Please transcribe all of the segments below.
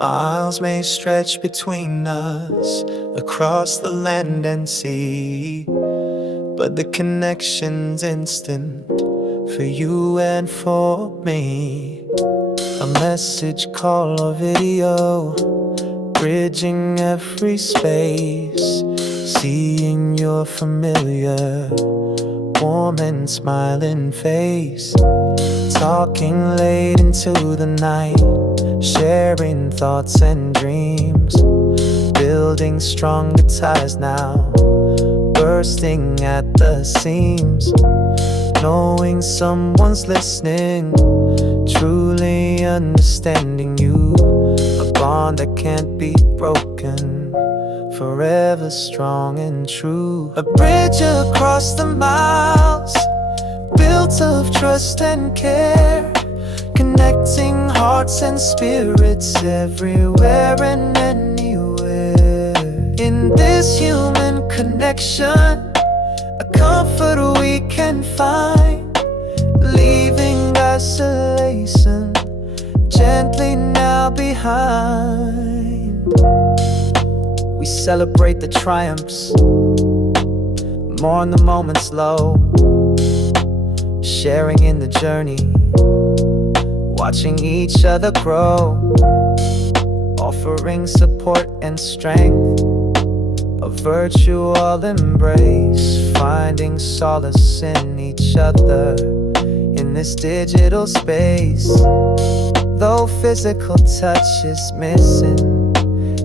Miles may stretch between us, across the land and sea, but the connection's instant, for you and for me. A message, call, or video, bridging every space, seeing your familiar, warm and smiling face, talking late into the night, sharing thoughts and dreams, building stronger ties now, bursting at the seams, knowing someone's listening, truly understanding you, a bond that can't be broken, forever strong and true. A bridge across the miles, built of trust and care, connecting hearts and spirits everywhere and anywhere. In this human connection, a comfort we can find, leaving isolation gently now behind. We celebrate the triumphs, mourn the moments low, sharing in the journey, watching each other grow, offering support and strength, a virtual embrace, finding solace in each other in this digital space. Though physical touch is missing,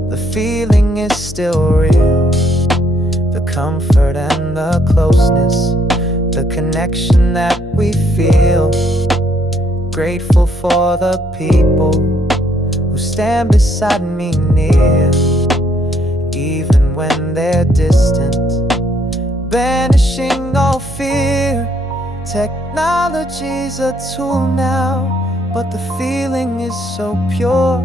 the feeling is still real, the comfort and the closeness, the connection that we feel. Grateful for the people who stand beside me near, even when they're distant, banishing all fear. Technology's a tool now, but the feeling is so pure,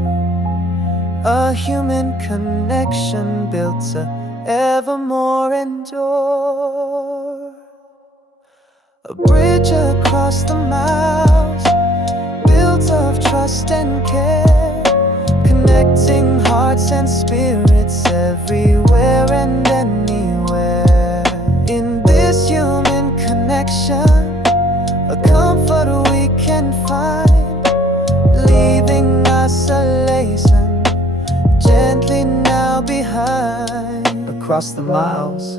a human connection built to evermore endure. A bridge across the miles, built of trust and care, connecting hearts and spirits everywhere and anywhere. In this human connection, a comfort we can find, leaving isolation gently now behind. Across the miles,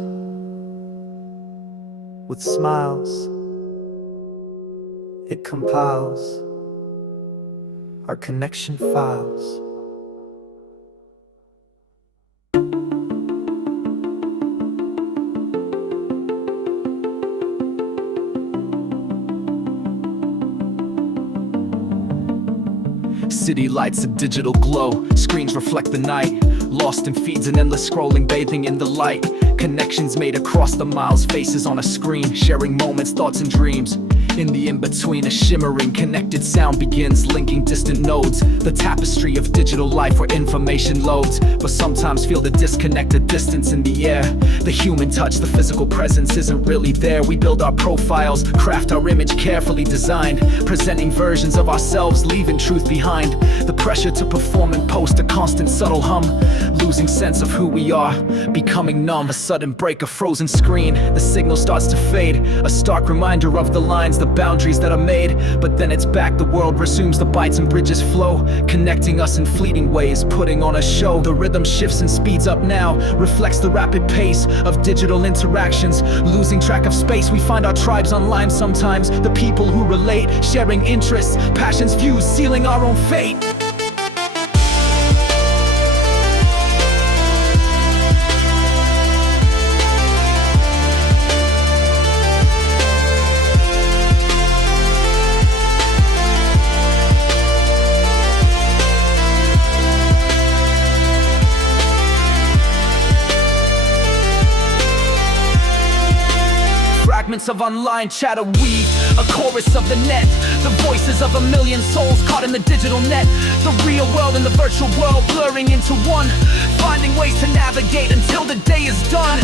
with smiles, it compiles our connection files. City lights, a digital glow, screens reflect the night, lost in feeds and endless scrolling, bathing in the light. Connections made across the miles, faces on a screen, sharing moments, thoughts and dreams. In the in-between, a shimmering connected sound begins, linking distant nodes, the tapestry of digital life where information loads, but sometimes feel the disconnected distance in the air. The human touch, the physical presence isn't really there. We build our profiles, craft our image carefully designed, presenting versions of ourselves, leaving truth behind. The pressure to perform and post, a constant subtle hum, losing sense of who we are, becoming numb. A sudden break, a frozen screen, the signal starts to fade, a stark reminder of the lines, the boundaries that are made. But then it's back, the world resumes, the bytes and bridges flow, connecting us in fleeting ways, putting on a show. The rhythm shifts and speeds up now, reflects the rapid pace of digital interactions. Losing track of space, we find our tribes online sometimes, the people who relate, sharing interests, passions, views, sealing our own fate. Fragments of online chatter weave, a chorus of the net, the voices of a million souls caught in the digital net. The real world and the virtual world blurring into one, finding ways to navigate until the day is done.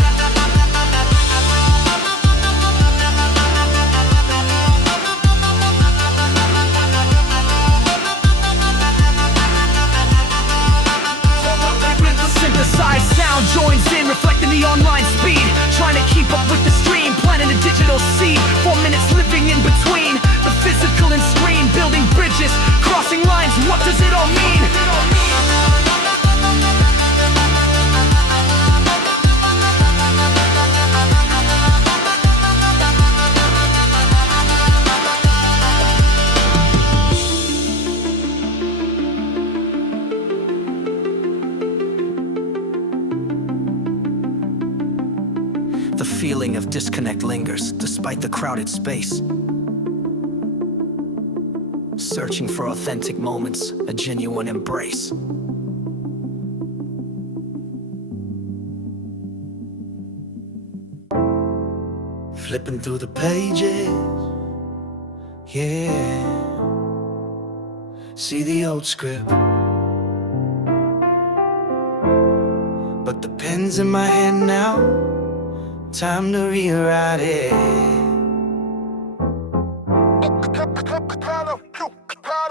feeling of disconnect lingers despite the crowded space. Searching for authentic moments, a genuine embrace. Flipping through the pages, yeah. See the old script, but the pen's in my hand now. Time to rewrite it.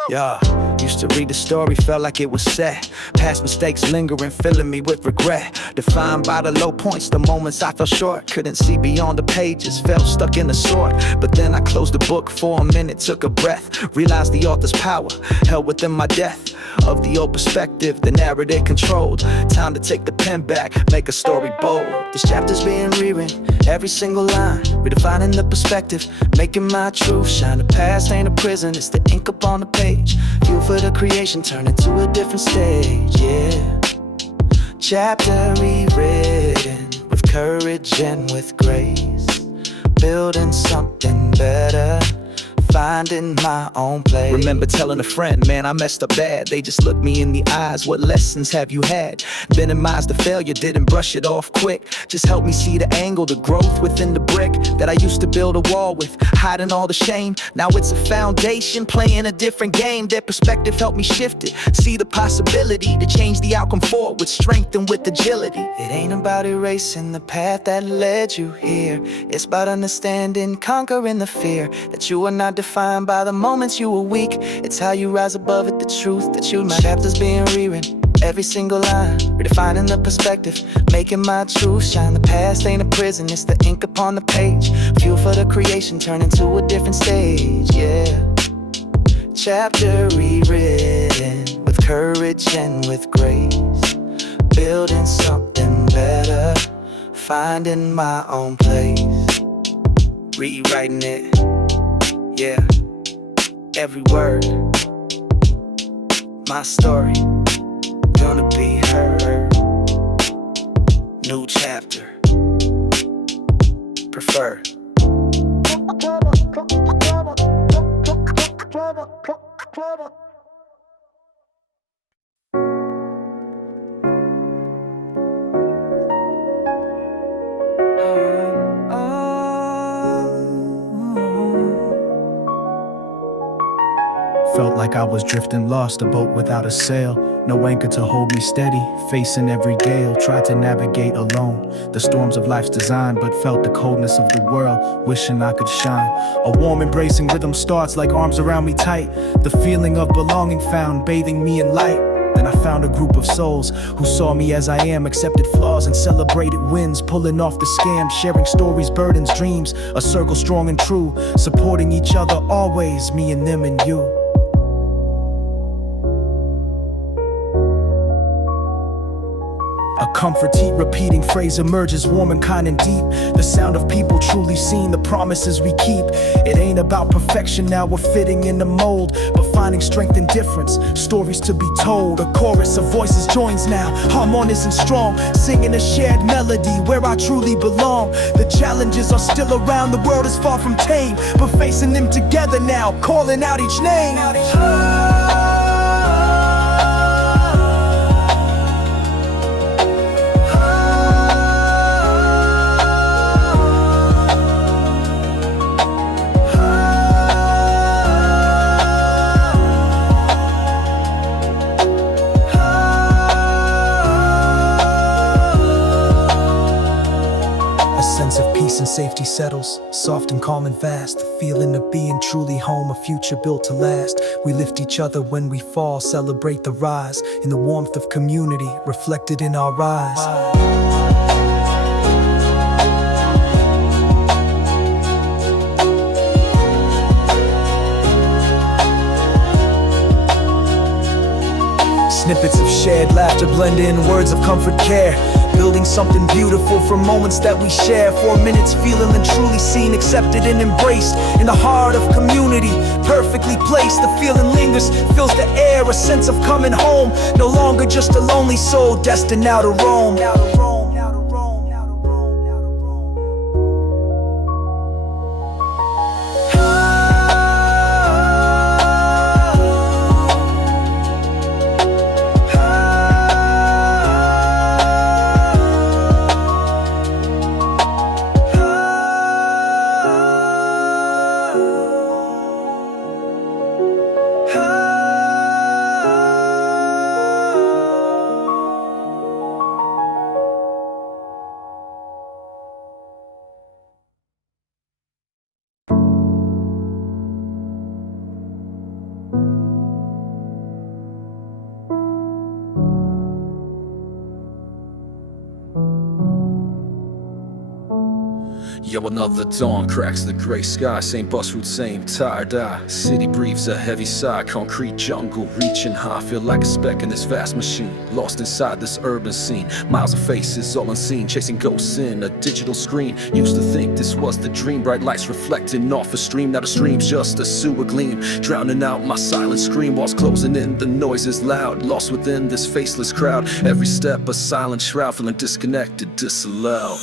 Yeah, used to read the story, felt like it was set. Past mistakes lingering, filling me with regret. Defined by the low points, the moments I fell short. Couldn't see beyond the pages, felt stuck in the sword. But then I closed the book for a minute, took a breath. Realized the author's power held within my death. Of the old perspective, the narrative controlled. Time to take the pen back, make a story bold. This chapter's being rewritten, every single line, redefining the perspective, making my truth shine. The past ain't a prison, it's the ink up on the page. Fuel for the creation, turn into a different stage, yeah. Chapter rewritten, with courage and with grace. Building something better, finding my own place. Remember telling a friend, man, I messed up bad. They just looked me in the eyes, what lessons have you had? Minimized the failure, didn't brush it off quick. Just helped me see the angle, the growth within the brick that I used to build a wall with, hiding all the shame. Now it's a foundation, playing a different game. Their perspective helped me shift it, see the possibility to change the outcome forward with strength and with agility. It ain't about erasing the path that led you here. It's about understanding, conquering the fear that you are not defined by the moments you were weak. It's how you rise above it, the truth that you might. Chapters being rewritten, every single line, redefining the perspective, making my truth shine. The past ain't a prison, it's the ink upon the page. Fuel for the creation, turn into a different stage, yeah. Chapter rewritten, with courage and with grace. Building something better, finding my own place. Rewriting it, yeah, every word, my story, gonna be heard. New chapter, preferred. Felt like I was drifting lost, a boat without a sail. No anchor to hold me steady, facing every gale. Tried to navigate alone the storms of life's design, but felt the coldness of the world, wishing I could shine. A warm embracing rhythm starts like arms around me tight. The feeling of belonging found, bathing me in light. Then I found a group of souls who saw me as I am, accepted flaws and celebrated wins, pulling off the scam, sharing stories, burdens, dreams. A circle strong and true, supporting each other always, me and them and you. A comfort heat repeating phrase emerges, warm and kind and deep. The sound of people truly seen, the promises we keep. It ain't about perfection, now we're fitting in the mold, but finding strength in difference, stories to be told. A chorus of voices joins now, harmonious and strong, singing a shared melody where I truly belong. The challenges are still around, the world is far from tame, but facing them together now, calling out each name. And safety settles, soft and calm and vast. The feeling of being truly home, a future built to last. We lift each other when we fall, celebrate the rise, in the warmth of community, reflected in our eyes. Snippets of shared laughter blend in words of comfort, care. Building something beautiful from moments that we share. 4 minutes feeling and truly seen, accepted and embraced. In the heart of community, perfectly placed. The feeling lingers, fills the air, a sense of coming home. No longer just a lonely soul, destined now to roam. Yo, another dawn cracks the gray sky. Same bus route, same tired eye. City breathes a heavy sigh. Concrete jungle reaching high. Feel like a speck in this vast machine, lost inside this urban scene. Miles of faces all unseen, chasing ghosts in a digital screen. Used to think this was the dream, bright lights reflecting off a stream. Now the stream's just a sewer gleam, drowning out my silent scream. Walls closing in, the noise is loud. Lost within this faceless crowd. Every step a silent shroud, feeling disconnected, disallowed.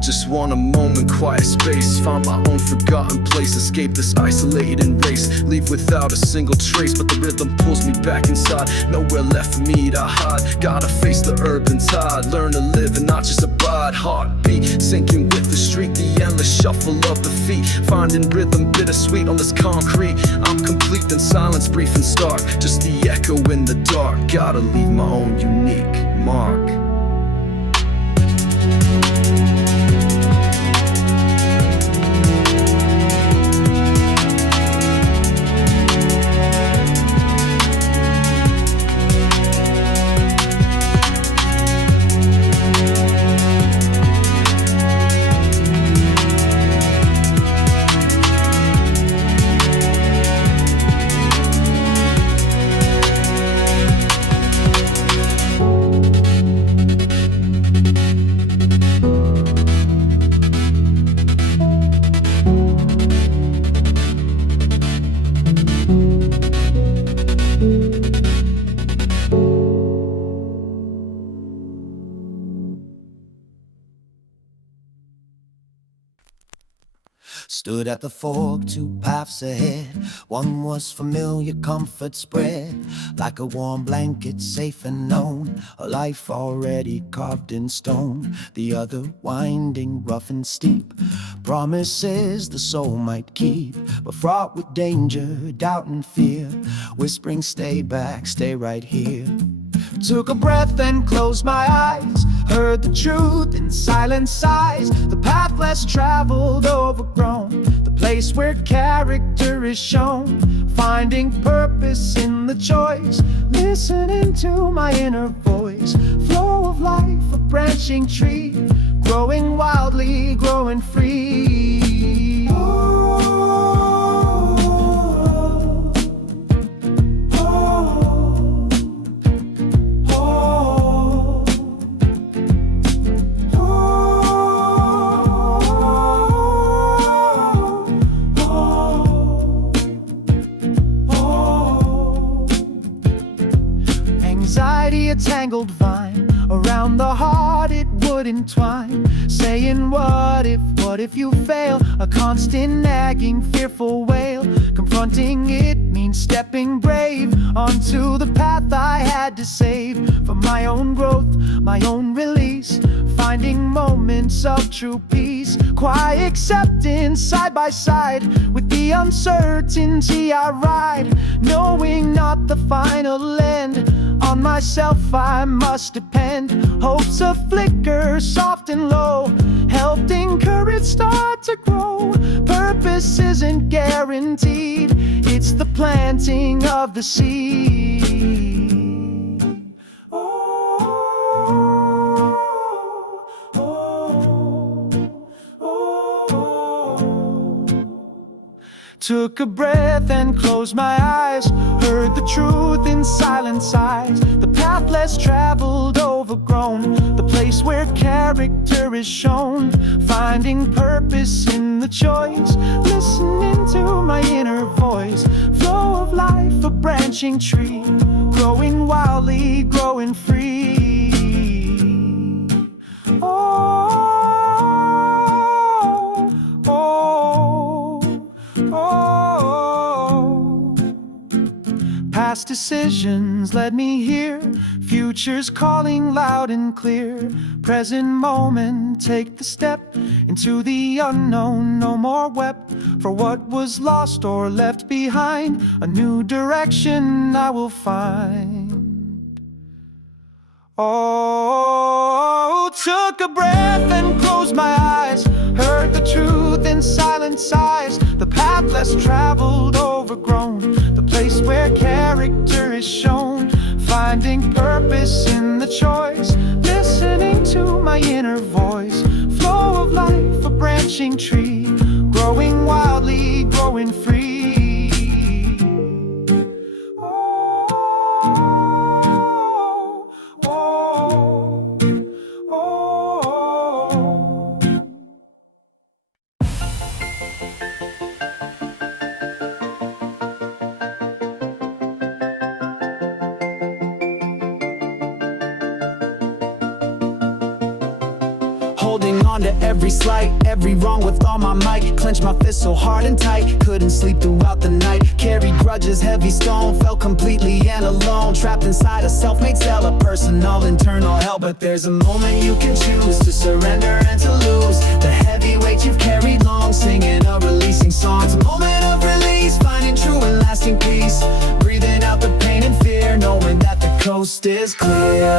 Just want a moment, quiet space. Find my own forgotten place. Escape this isolated race. Leave without a single trace, but the rhythm pulls me back inside. Nowhere left for me to hide. Gotta face the urban tide. Learn to live and not just abide. Heartbeat sinking with the street. The endless shuffle of the feet. Finding rhythm bittersweet on this concrete. I'm complete in silence, brief and stark. Just the echo in the dark. Gotta leave my own unique mark. Stood at the fork, two paths ahead. One was familiar, comfort spread like a warm blanket, safe and known. A life already carved in stone. The other winding, rough and steep. Promises the soul might keep, but fraught with danger, doubt and fear. Whispering, stay back, stay right here. Took a breath and closed my eyes. Heard the truth in silent sighs. The path less traveled, overgrown. The place where character is shown. Finding purpose in the choice. Listening to my inner voice. Flow of life, a branching tree. Growing wildly, growing free. Anxiety, a tangled vine. Around the heart it would entwine. Saying what if you fail? A constant nagging, fearful wail. Confronting it means stepping brave onto the path I had to save. For my own growth, my own release. Finding moments of true peace. Quiet acceptance side by side. With the uncertainty I ride. Knowing not the final end. On myself I must depend. Hopes a flicker, soft and low. Helped encourage start to grow. Purpose isn't guaranteed. It's the planting of the seed. Took a breath and closed my eyes. Heard the truth in silent sighs. The path less traveled, overgrown. The place where character is shown. Finding purpose in the choice. Listening to my inner voice. Flow of life, a branching tree. Growing wildly, growing free. Past decisions led me here, future's calling loud and clear. Present moment, take the step into the unknown. No more wept for what was lost or left behind. A new direction I will find. Oh, took a breath and closed my eyes, heard the truth in silent sighs. The path less traveled, overgrown, the place where character is shown. Finding purpose in the choice, listening to my inner voice. Flow of life, a branching tree, growing wildly, growing free. Holding on to every slight, every wrong with all my might. Clenched my fist so hard and tight, couldn't sleep throughout the night. Carried grudges, heavy stone, felt completely and alone. Trapped inside a self-made cell, a personal internal hell. But there's a moment you can choose to surrender and to lose the heavy weight you've carried long, singing or releasing songs. A moment of release, finding true and lasting peace. Breathing out the pain and fear, knowing that the coast is clear.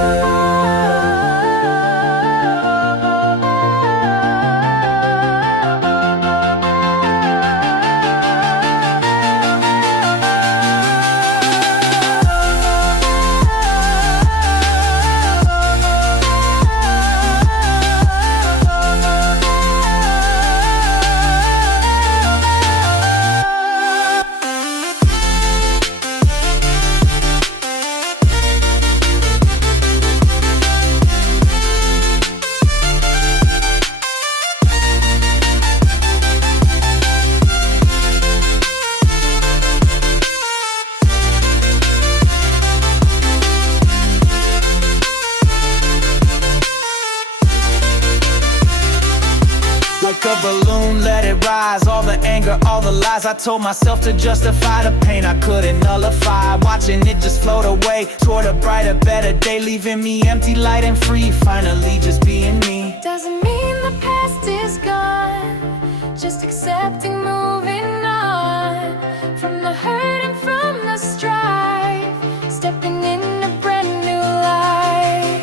A balloon, let it rise. All the anger, all the lies I told myself to justify the pain I couldn't nullify. Watching it just float away toward a brighter, better day, leaving me empty, light and free. Finally just being me. Doesn't mean the past is gone, just accepting, moving on from the hurt and from the strife, stepping in a brand new life.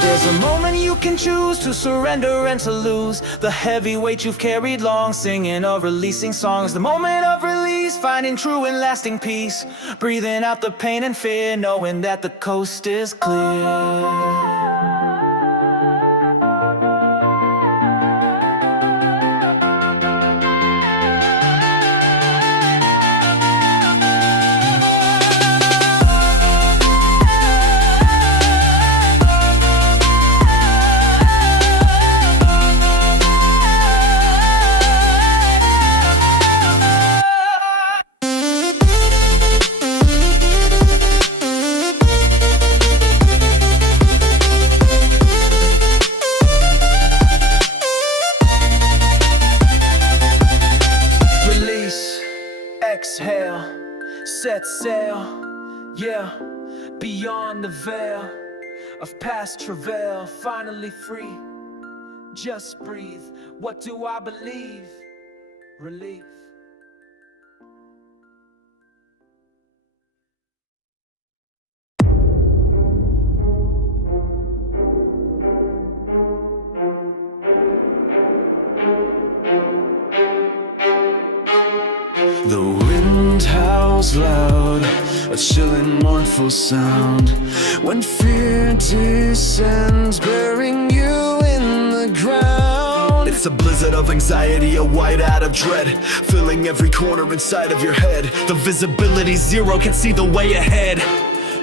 There's a moment you can choose to surrender and to lose the heavy weight you've carried long, singing or releasing songs. The moment of release, finding true and lasting peace. Breathing out the pain and fear, knowing that the coast is clear. Exhale, set sail, yeah, beyond the veil of past travail, finally free. Just breathe, what do I believe? Relief. The wind howls loud, a chilling, mournful sound. When fear descends, burying you in the ground. It's a blizzard of anxiety, a whiteout of dread, filling every corner inside of your head. The visibility's zero, can see the way ahead.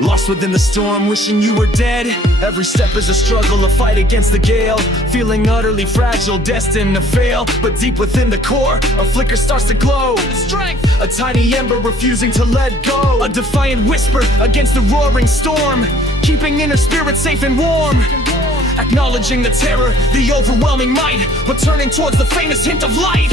Lost within the storm, wishing you were dead. Every step is a struggle, a fight against the gale. Feeling utterly fragile, destined to fail. But deep within the core, a flicker starts to glow. Strength, a tiny ember refusing to let go. A defiant whisper against the roaring storm, keeping inner spirit safe and warm. Acknowledging the terror, the overwhelming might, but turning towards the faintest hint of light.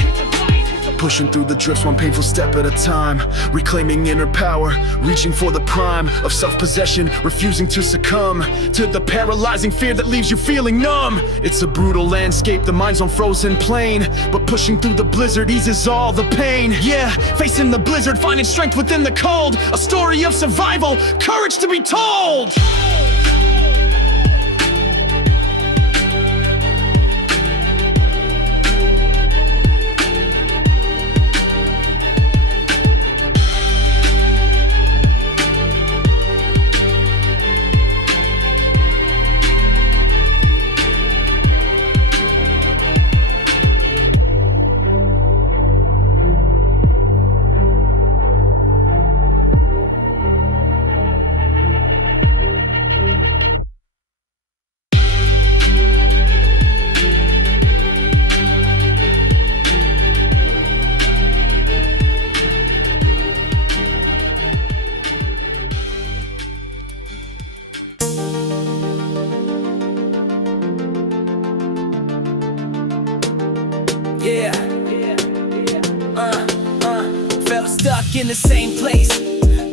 Pushing through the drifts one painful step at a time, reclaiming inner power, reaching for the prime of self-possession, refusing to succumb to the paralyzing fear that leaves you feeling numb. It's a brutal landscape, the mind's on frozen plain, but pushing through the blizzard eases all the pain. Yeah, facing the blizzard, finding strength within the cold, a story of survival, courage to be told. Yeah, felt stuck in the same place.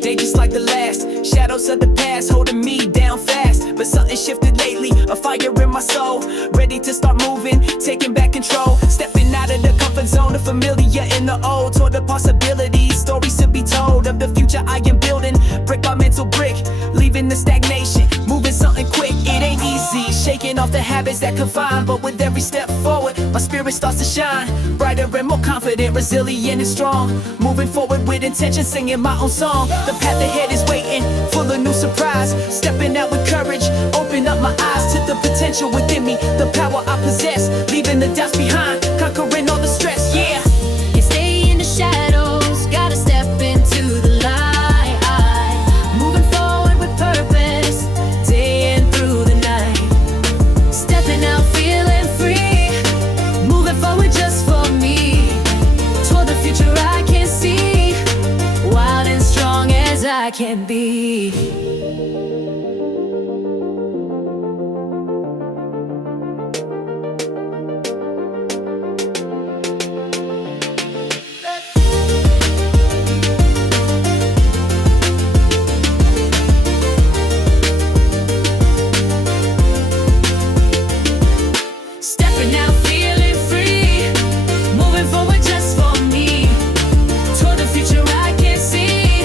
Day just like the last, shadows of the past holding me down fast. But something shifted lately, a fire in my soul, ready to start moving, taking back control. Stepping out of the comfort zone, the familiar and the old, toward the possibilities, stories to be told of the future I am building, brick by mental brick, leaving the stagnation, moving something quick. It ain't easy, shaking off the habits that confine, but with every step forward, my spirit starts to shine, brighter and more confident, resilient and strong, moving forward with intention, singing my own song. The path ahead is waiting, full of new surprise, stepping out with courage, open up my eyes to the potential within me, the power I possess, leaving the doubts behind, conquering all the stress. Yeah, You stay in the shadows, gotta step into the light. Moving forward with purpose, day and through the night. Stepping out, feeling free, moving forward just for me, toward the future I can see, wild and strong as I can be. Stepping out, feeling free, moving forward just for me, toward the future I can see,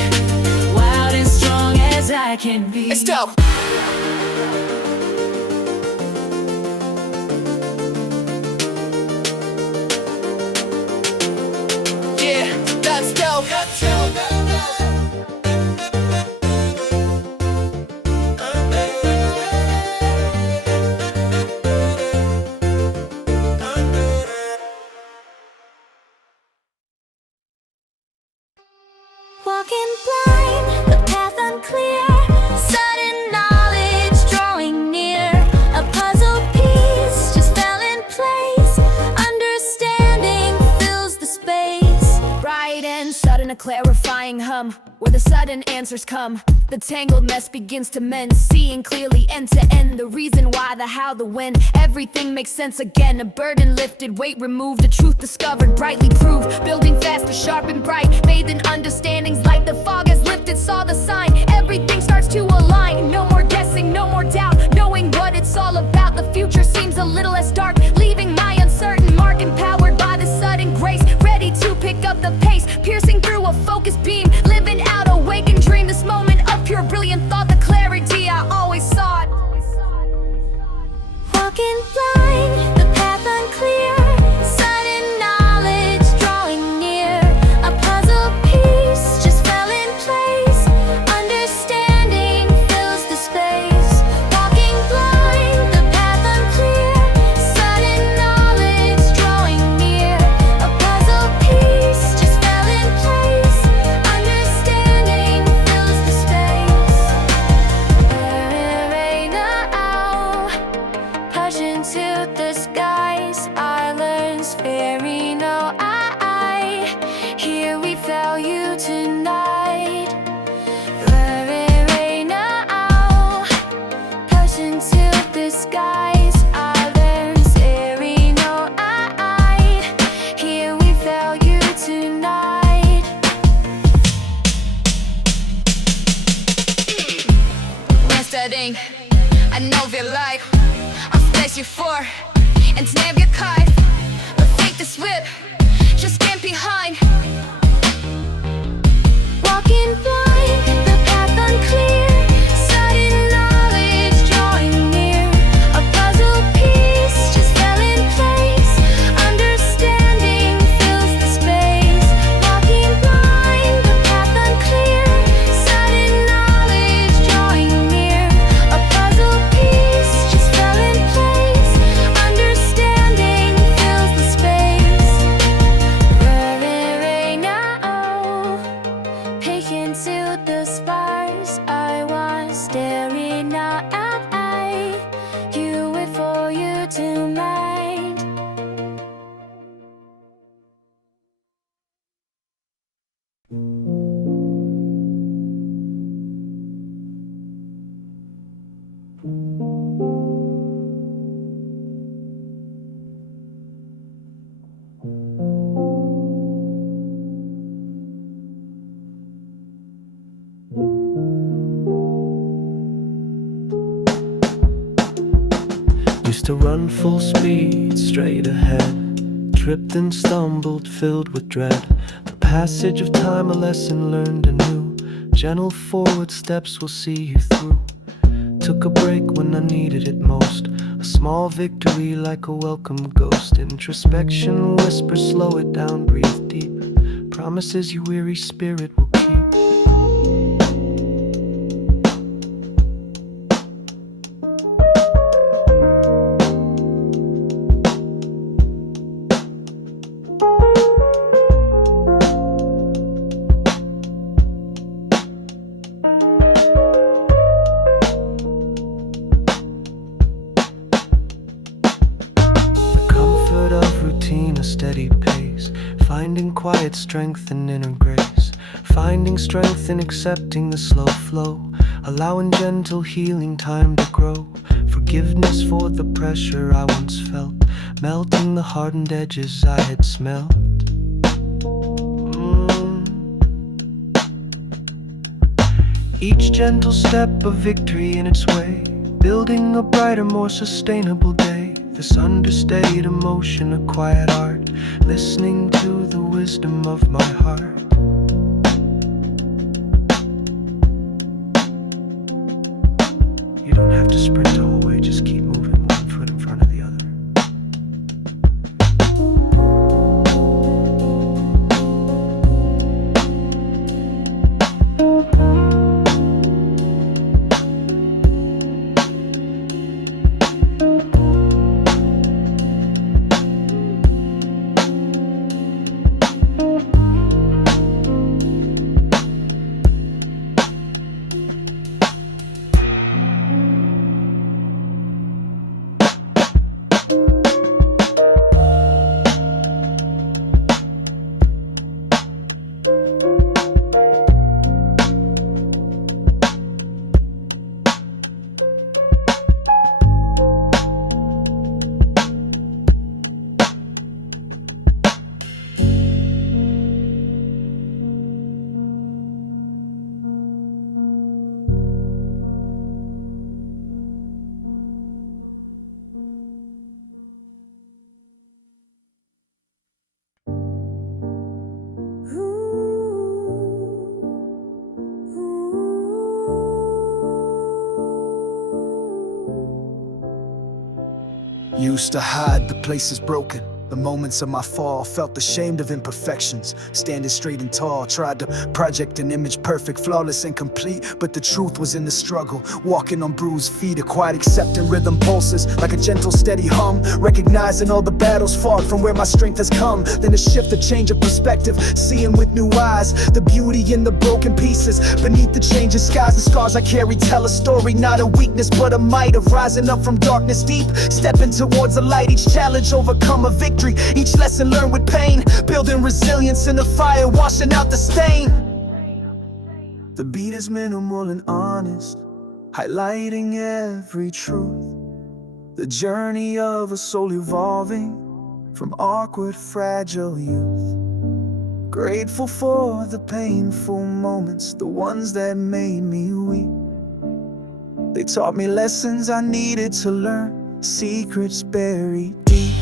wild and strong as I can be. let's go. Yeah, let's go. Walking blind, the path unclear, sudden knowledge drawing near, a puzzle piece just fell in place, understanding fills the space. Bright and sudden, a clarifying hum, where the sudden answers come. The tangled mess begins to mend, seeing clearly end to end, the reason why, the how, the when. Everything makes sense again, a burden lifted, weight removed, a truth discovered, brightly proved. Building faster, sharp and bright, bathed in understandings, like the fog has lifted, saw the sign. Everything starts to align, no more guessing, no more doubt, knowing what it's all about. The future seems a little less dark, leaving my uncertain mark, empowered by the sudden grace, ready to pick up the pace, piercing through a focused beam, living out a wakened dream. This moment of pure brilliant thought, the clarity I always sought. Walking blind, the path unclear, sudden knowledge drawing near, a puzzle piece just fell in place, understanding fills the space. Walking blind, the path unclear, you for, and never get caught. But fake this whip, just can't behind. Walking blind, the path unclear, sudden knowledge drawing near. A puzzle piece just fell in place, understanding fills the space. Walking blind, the path unclear, sudden knowledge drawing near. A puzzle piece just fell in place, understanding fills the space. Where now, peeking to the spars, I was staring out at eye. You wait for you to mind. Used to run full speed straight ahead, tripped and stumbled, filled with dread. The passage of time, a lesson learned anew. Gentle forward steps will see you through. Took a break when I needed it most, a small victory like a welcome ghost. Introspection whispers, slow it down, breathe deep. Promises your weary spirit will keep. A steady pace, finding quiet strength and inner grace, finding strength in accepting the slow flow, allowing gentle healing time to grow. Forgiveness for the pressure I once felt, melting the hardened edges I had smelt. Each gentle step a victory in its way, building a brighter, more sustainable day. This understated emotion, a quiet art, listening to the wisdom of my heart. You don't have to sprint the whole way, just keep moving, one foot in front of the other. Used to hide the places broken, the moments of my fall. Felt ashamed of imperfections, standing straight and tall. Tried to project an image perfect, flawless and complete, but the truth was in the struggle. Walking on bruised feet, a quiet accepting rhythm pulses like a gentle steady hum. Recognizing all the battles fought from where my strength has come. Then a shift, a change of perspective, seeing with new eyes the beauty in the broken pieces. Beneath the changing skies, the scars I carry tell a story. Not a weakness but a might of rising up from darkness deep, stepping towards the light. Each challenge overcome a victory, each lesson learned with pain, building resilience in the fire, washing out the stain. The beat is minimal and honest, highlighting every truth. The journey of a soul evolving from awkward, fragile youth. Grateful for the painful moments, the ones that made me weak. They taught me lessons I needed to learn, secrets buried deep.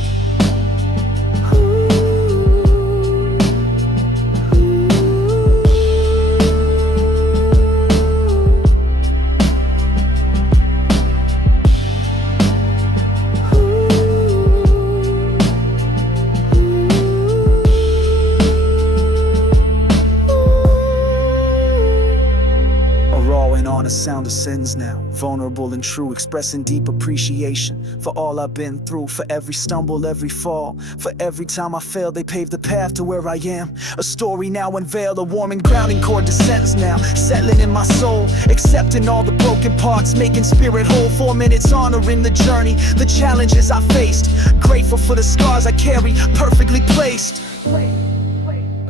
The sound ascends now, vulnerable and true, expressing deep appreciation for all I've been through, for every stumble, every fall, for every time I fail. They paved the path to where I am. A story now unveiled, a warming grounding chord descends now, settling in my soul, accepting all the broken parts, making spirit whole. 4 minutes honoring the journey, the challenges I faced, grateful for the scars I carry, perfectly placed.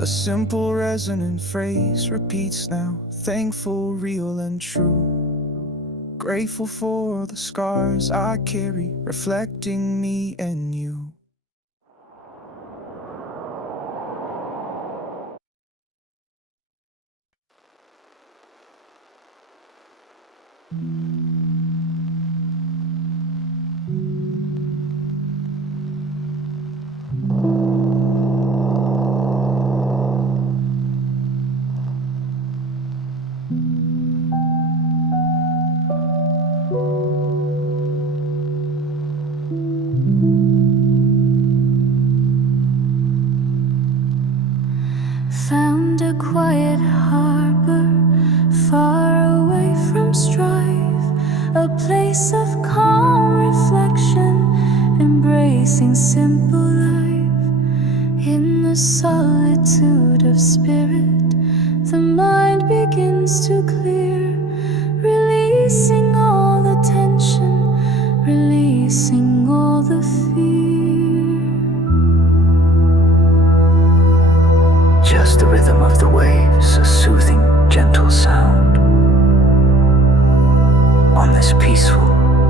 A simple resonant phrase repeats now, thankful, real and true. Grateful for the scars I carry, reflecting me and you. Found a quiet harbor, far away from strife, a place of calm reflection, embracing simple life. In the solitude of spirit, the mind begins to clear, releasing all the tension, releasing all the fear. Just the rhythm of the waves, a soothing, gentle sound. On this peaceful,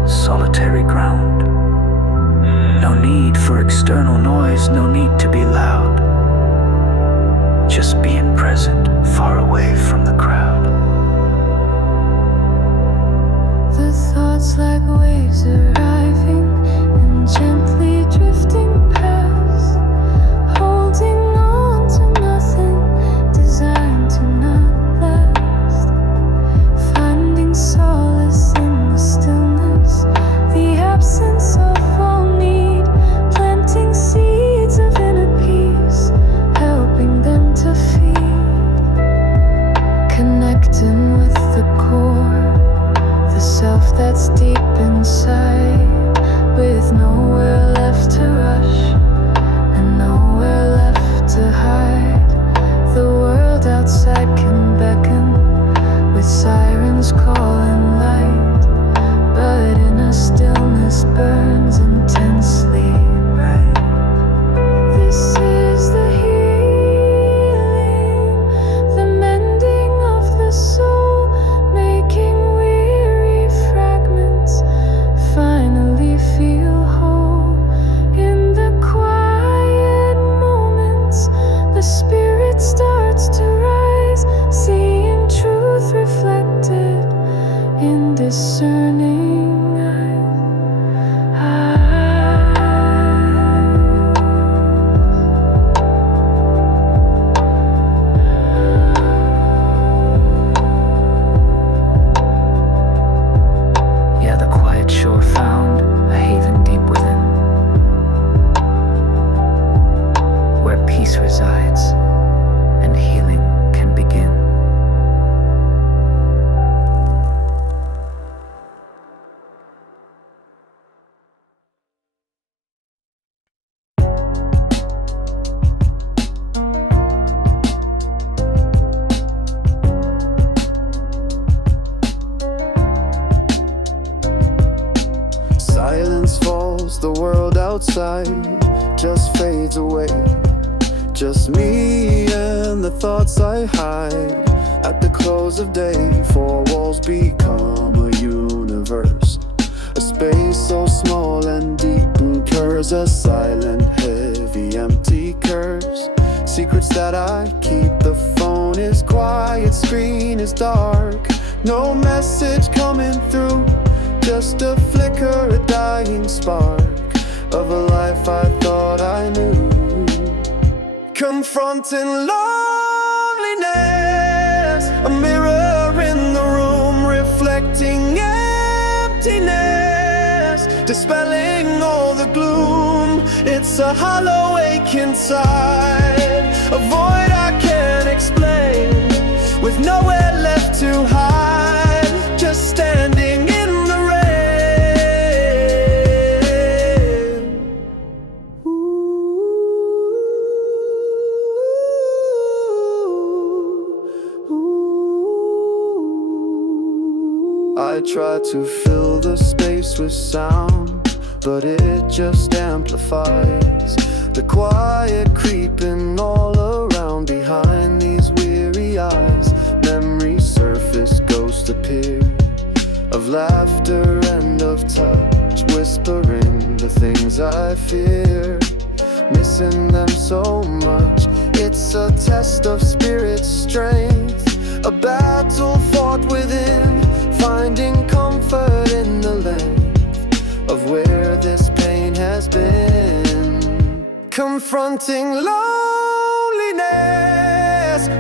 solitary ground. No need for external noise, no need to be loud. Just being present, far away from the crowd. The thoughts like waves arriving and gently drifting past, holding on to nothing, designed to not last. Finding solace in the stillness, the absence of all need, planting seeds of inner peace, helping them to feed. Connecting with the core, the self that's deep inside, with nowhere left to rush and nowhere left to hide. The world outside can beckon with sirens calling light, but inner stillness burns intensely bright. This is the healing, the mending of the soul, making weary fragments finally feel whole. In the quiet moments, the spirit starts to rise, seeing truth reflected in discerning eyes. Yeah, the quiet shore found a haven deep within, where peace resides and healing can begin. Silence falls, the world outside just fades away. Just me and the thoughts I hide. At the close of day, 4 walls become a universe. A space so small and deep incurs a silent, heavy, empty curse. Secrets that I keep, the phone is quiet, screen is dark. No message coming through, just a flicker, a dying spark of a life I thought I knew. Confronting loneliness, a mirror in the room reflecting emptiness, dispelling all the gloom. It's a hollow ache inside, a void I can't explain, with nowhere left to hide, just standing in the rain. I try to fill the space with sound, but it just amplifies the quiet creeping all around behind these weary eyes. Memories surface, ghosts appear, of laughter and of touch, whispering the things I fear, missing them so much. It's a test of spirit strength, a battle fought within, finding comfort in the length of where this pain has been. Confronting loneliness,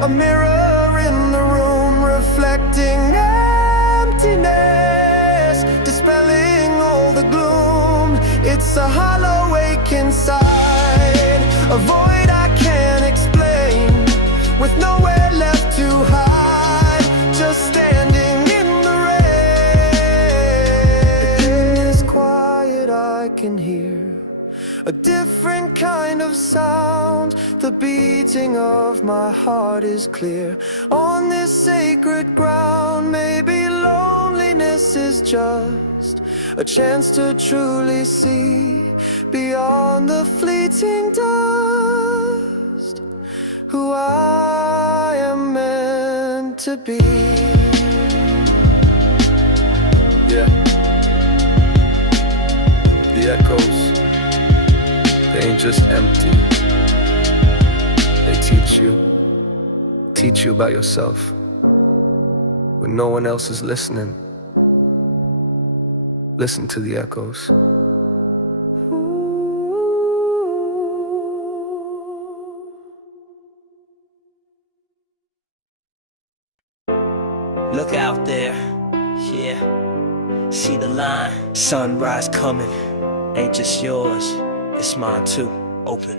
a mirror in the room reflecting emptiness, dispelling all the gloom. It's a hollow ache inside, a void I can't explain, with nowhere left to hide, just standing in the rain. In this quiet I can hear a different kind of sound. The beating of my heart is clear. On this sacred ground, maybe loneliness is just a chance to truly see beyond the fleeting dust who I am meant to be. Yeah. The echoes, they ain't just empty. They teach you about yourself. When no one else is listening, listen to the echoes. Look out there, yeah. See the line, sunrise coming. Ain't just yours, it's mine too. Open.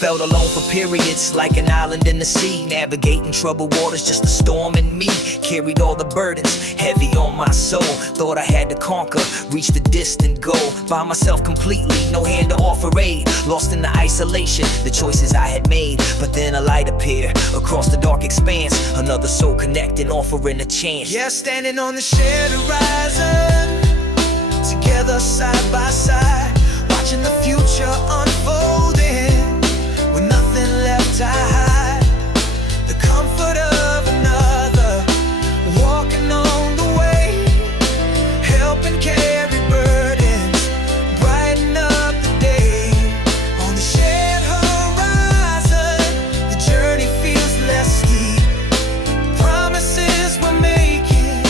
Felt alone for periods, like an island in the sea, navigating troubled waters, just a storm in me. Carried all the burdens, heavy on my soul. Thought I had to conquer, reach the distant goal. By myself completely, no hand to offer aid. Lost in the isolation, the choices I had made. But then a light appeared, across the dark expanse. Another soul connecting, offering a chance. Yeah, standing on the shared horizon, together side by side, watching the future unfolding, with nothing left to hide. The comfort of another, walking on the way, helping carry burdens, brighten up the day. On the shared horizon, the journey feels less steep. Promises we're making,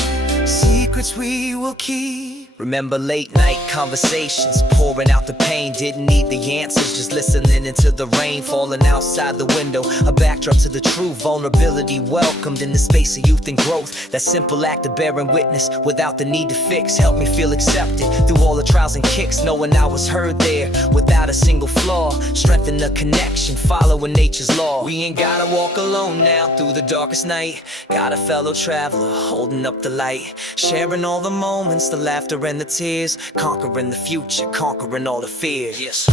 secrets we will keep. Remember late night conversations, pouring out the pain. Didn't need the answers, just listening into the rain falling outside the window. A backdrop to the truth, vulnerability welcomed in the space of youth and growth. That simple act of bearing witness without the need to fix helped me feel accepted through all the trials and kicks, knowing I was heard there without a single flaw. Strengthen the connection, following nature's law. We ain't gotta walk alone now through the darkest night. Got a fellow traveler holding up the light, sharing all the moments, the laughter and the tears, conquering the future, conquering all the fears. Yes.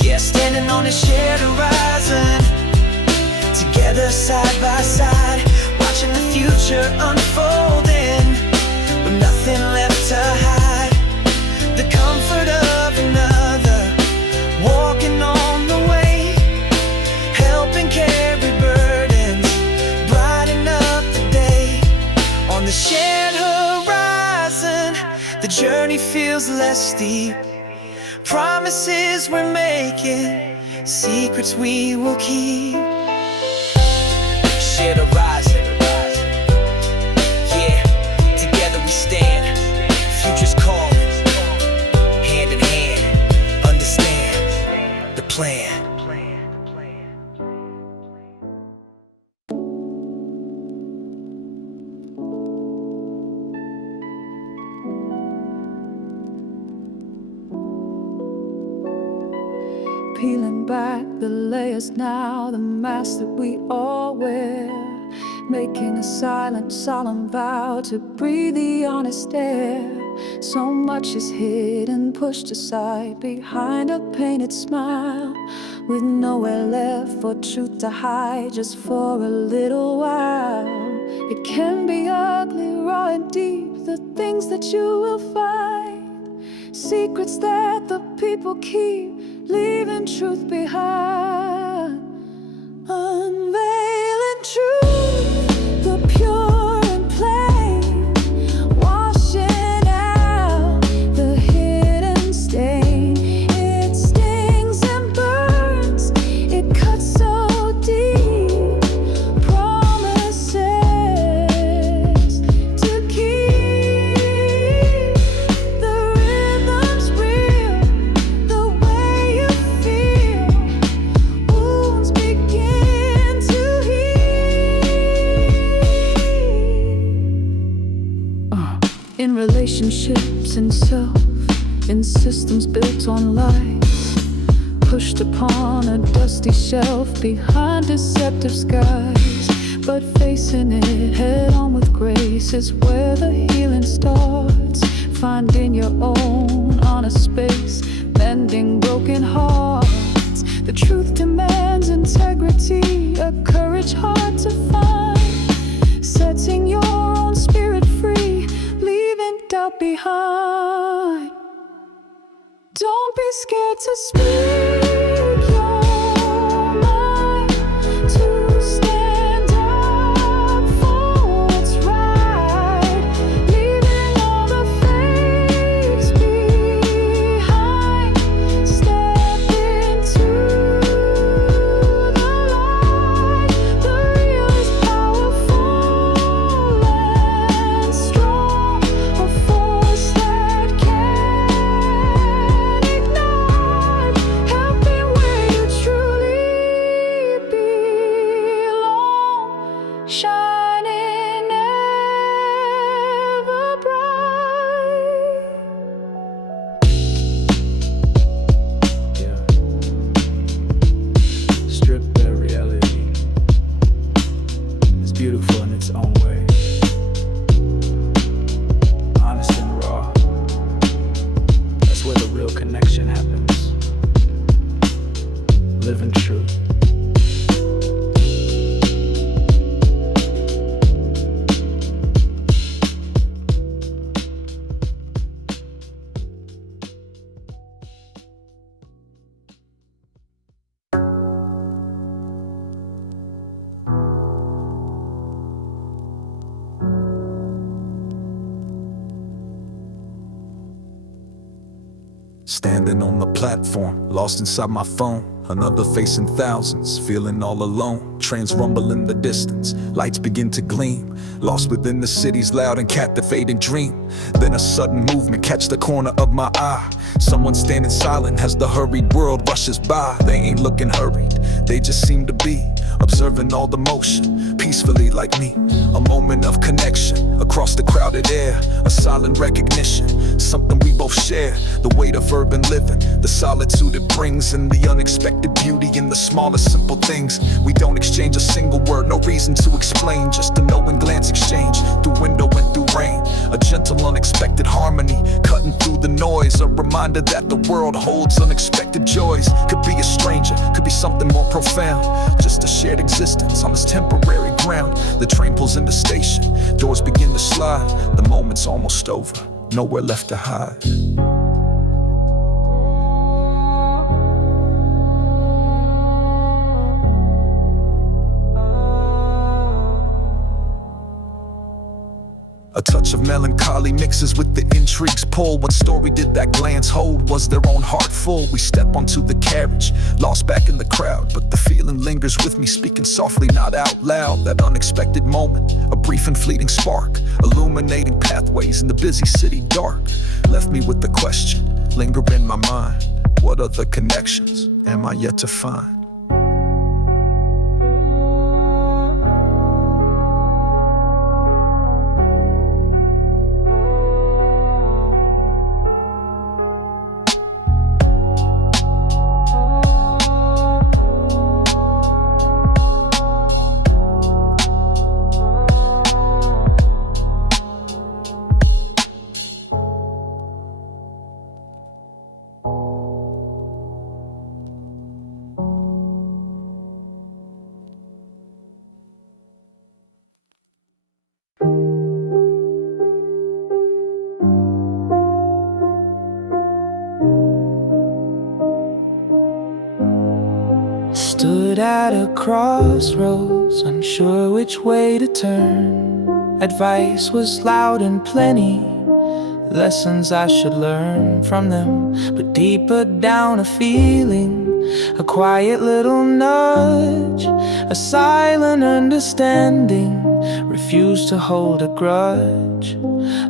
Yeah, standing on a shared horizon, together side by side, watching the future unfolding, with nothing left to hide. The comfort of another, walking on the way, helping carry burdens, brighten up the day. On the shared horizon, the journey feels less steep. Promises we're making, secrets we will keep. Share the rising, yeah, together we stand. Future's calling, hand in hand, understand the plan. Peeling back the layers now, the mask that we all wear, making a silent, solemn vow to breathe the honest air. So much is hidden, pushed aside behind a painted smile, with nowhere left for truth to hide, just for a little while. It can be ugly, raw and deep, the things that you will find, secrets that the people keep, leaving truth behind. Unveiling truth, the pure and plain, washing out the hidden stain. It stings and burns, it cuts so deep. Promises to keep, the rhythm's real, the way you feel, wounds begin to heal. In relationships, in self, in systems built on lies, pushed upon a dusty shelf behind deceptive skies. But facing it head on with grace is where the healing starts. Finding your own honest space, mending broken hearts. The truth demands integrity, a courage hard to find. Setting your own spirit free, leaving doubt behind. Don't be scared to speak your mind, to stand up for what's right, leaving all the fakes behind. Step into the light, the real is powerful and strong, a force that can ignite, helping where you truly belong, shining ever bright. Yeah. Strip bare reality. It's beautiful in its own way. Honest and raw. That's where the real connection happens. Living true. Standing on the platform, lost inside my phone. Another facing thousands, feeling all alone. Trains rumble in the distance, lights begin to gleam. Lost within the city's loud and captivating dream. Then a sudden movement catch the corner of my eye. Someone standing silent as the hurried world rushes by. They ain't looking hurried, they just seem to be observing all the motion, peacefully like me. A moment of connection across the crowded air. A silent recognition, something we both share. The weight of urban living, the solitude it brings, and the unexpected beauty in the smallest simple things. We don't exchange a single word, no reason to explain, just a knowing glance exchange through window and through rain. A gentle unexpected harmony cutting through the noise. A reminder that the world holds unexpected joys. Could be a stranger, could be something more profound, just a shared existence on this temporary ground. The train pulls in the station, doors begin to slide. The moment's almost over, nowhere left to hide. A touch of melancholy mixes with the intrigue's pull. What story did that glance hold? Was their own heart full? We step onto the carriage, lost back in the crowd, but the feeling lingers with me, speaking softly, not out loud. That unexpected moment, a brief and fleeting spark, illuminating pathways in the busy city dark, left me with the question, linger in my mind. What other connections am I yet to find? Stood at a crossroads, unsure which way to turn. Advice was loud and plenty, lessons I should learn from them. But deeper down a feeling, a quiet little nudge, a silent understanding, refused to hold a grudge.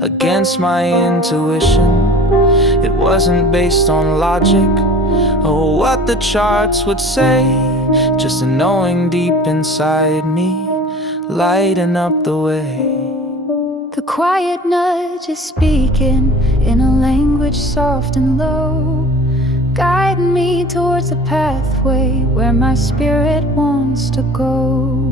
Against my intuition, it wasn't based on logic or what the charts would say, just a knowing deep inside me, lighting up the way. The quiet nudge is speaking in a language soft and low, guiding me towards the pathway where my spirit wants to go.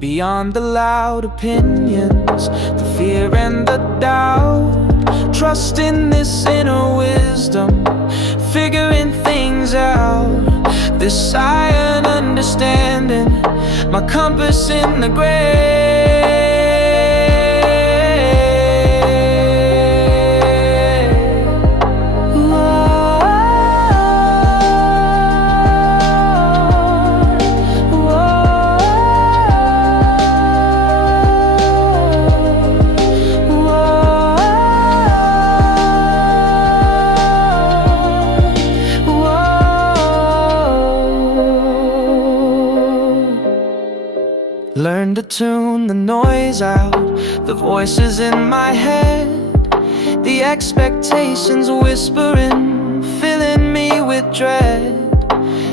Beyond the loud opinions, the fear and the doubt, trust in this inner wisdom, figuring things out. This silent understanding, my compass in the grave. Learn to tune the noise out, the voices in my head, the expectations whispering, filling me with dread.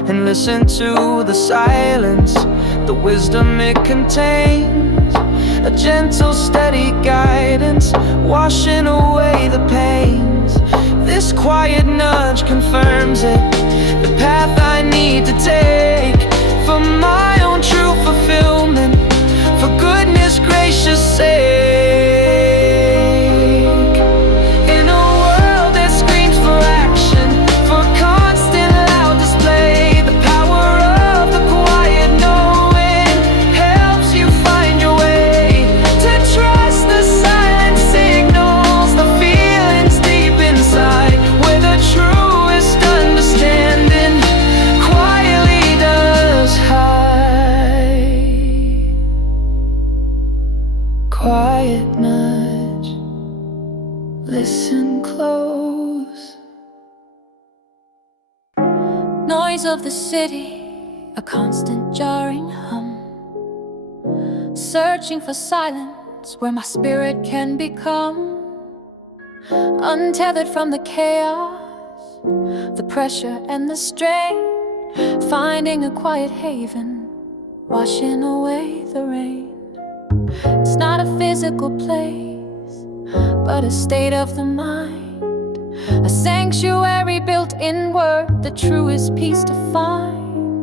And listen to the silence, the wisdom it contains, a gentle steady guidance, washing away the pains. This quiet nudge confirms it, the path I need to take for my own true fulfillment, for goodness gracious sake. In a world that screams for action, for constant loud display, the power of the quiet knowing helps you find your way. To trust the silent signals, the feelings deep inside, where the truest understanding quietly does hide. Quiet nudge, listen close. Noise of the city, a constant jarring hum, searching for silence where my spirit can become untethered from the chaos, the pressure and the strain, finding a quiet haven, washing away the rain. It's not a physical place, but a state of the mind, a sanctuary built inward, the truest peace to find.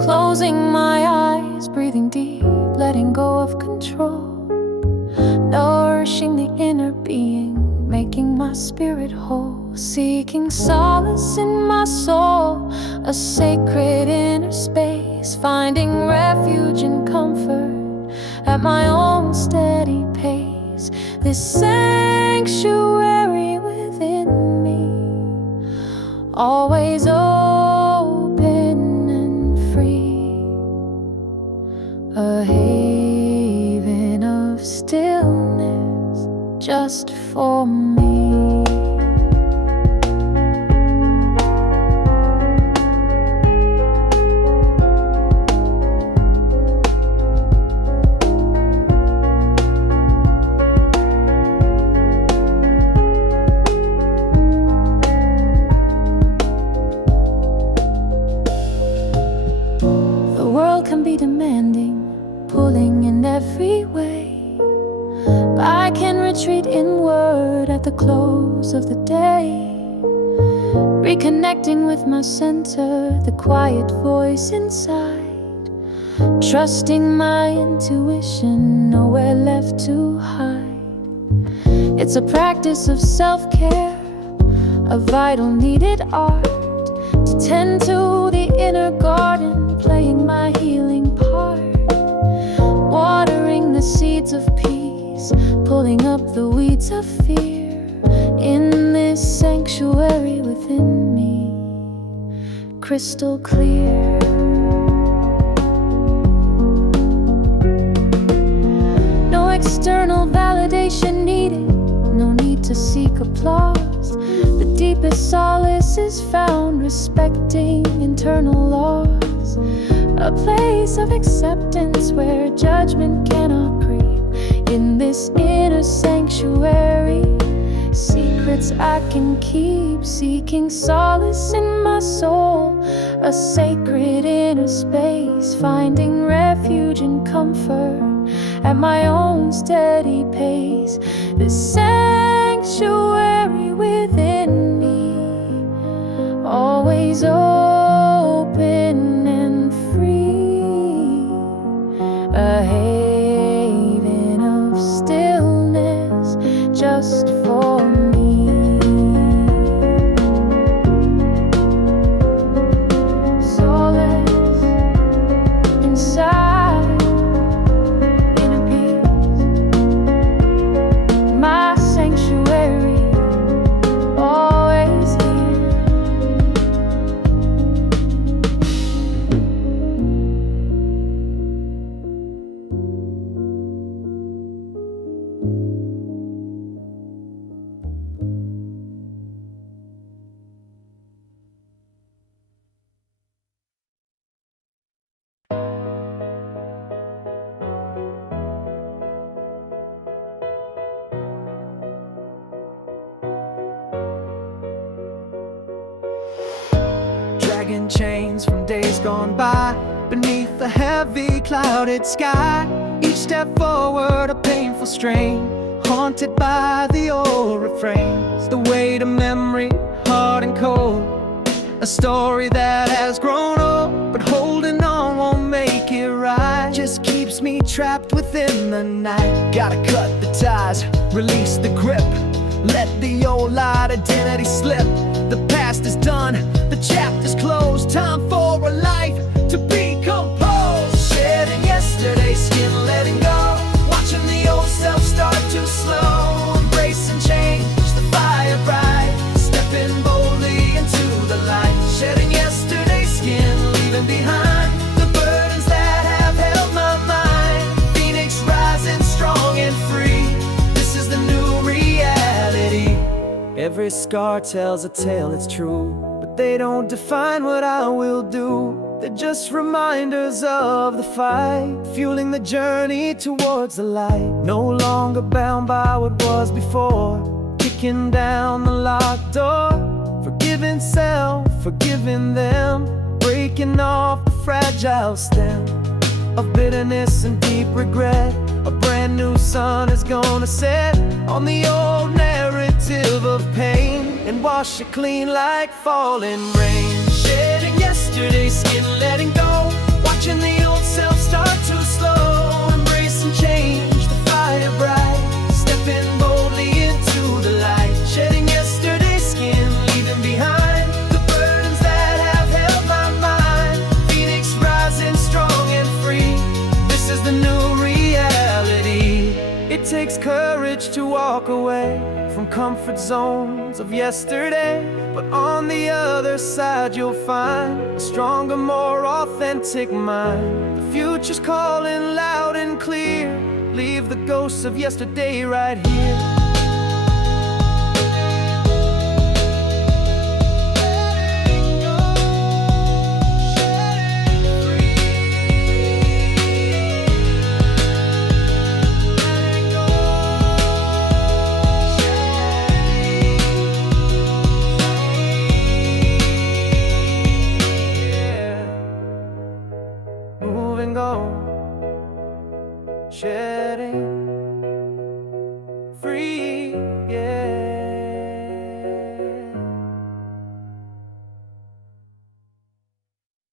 Closing my eyes, breathing deep, letting go of control, nourishing the inner being, making my spirit whole. seeking solace in my soul, a sacred inner space, finding refuge and comfort at my own steady pace. This sanctuary within me, always open and free, a haven of stillness just for me. Can be demanding, pulling in every way, but I can retreat inward at the close of the day, reconnecting with my center, the quiet voice inside, trusting my intuition, nowhere left to hide. It's a practice of self-care, a vital needed art, to tend to the inner garden, playing my healing part, watering the seeds of peace, pulling up the weeds of fear, in this sanctuary within me, crystal clear. No external validation needed, no need to seek applause. The deepest solace is found respecting internal laws, a place of acceptance where judgment cannot creep. In this inner sanctuary, secrets I can keep, seeking solace in my soul, a sacred inner space, finding refuge and comfort at my own steady pace. This sanctuary within me, always open and free, a haven of stillness just for me. Solace inside, inner peace, my sanctuary, always here. Dragging chains from days gone by, beneath the heavy clouded sky. Each step forward a painful strain, haunted by the old refrains. The weight of memory, hard and cold, a story that has grown old, but holding on won't make it right. Just keeps me trapped within the night. Gotta cut the ties, release the grip, let the old light identity slip. The past is done, the chapter's closed. Time for a life to be composed. Shedding yesterday's skin, letting go, watching the old self start to slow. Embracing change, the fire bright, stepping boldly into the light. Shedding yesterday's skin, leaving behind the burdens that have held my mind. Phoenix rising strong and free, this is the new reality. Every scar tells a tale, it's true, but they don't define what I will do. They're just reminders of the fight, fueling the journey towards the light. No longer bound by what was before, kicking down the locked door. Forgiving self, forgiving them, breaking off the fragile stem of bitterness and deep regret. A brand new sun is gonna set on the old narrative of pain and wash it clean like falling rain. Shedding yesterday's skin, letting go, watching the old self start to slow. Embracing change, the fire bright, stepping boldly into the light. Shedding yesterday's skin, takes courage to walk away from comfort zones of yesterday. But on the other side you'll find a stronger, more authentic mind. The future's calling loud and clear. Leave the ghosts of yesterday right here. Moving on, shedding